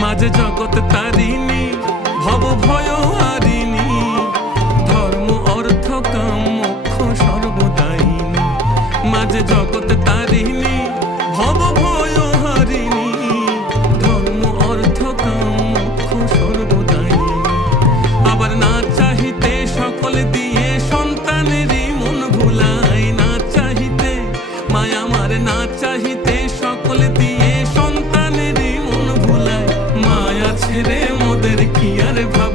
মাঝে জগৎ তারিণী ভব ভয় হারিণী, ধর্ম অর্থ কাম মোক্ষ সর্বদায়িনী। মাঝে জগৎ তারিণী ভব ভয় হারিণী, ধর্ম অর্থ কাম মোক্ষ সর্বদায়িনী। আবার না চাহিতে সকল দিয়ে সন্তানেরই মন ভুলায়, না চাহিতে মায়া আমার না চাহিতে সকল দিয়ে সন্তানেরই মন ভুলায়। মায়া ছেড়ে মোদের কি আর ভাব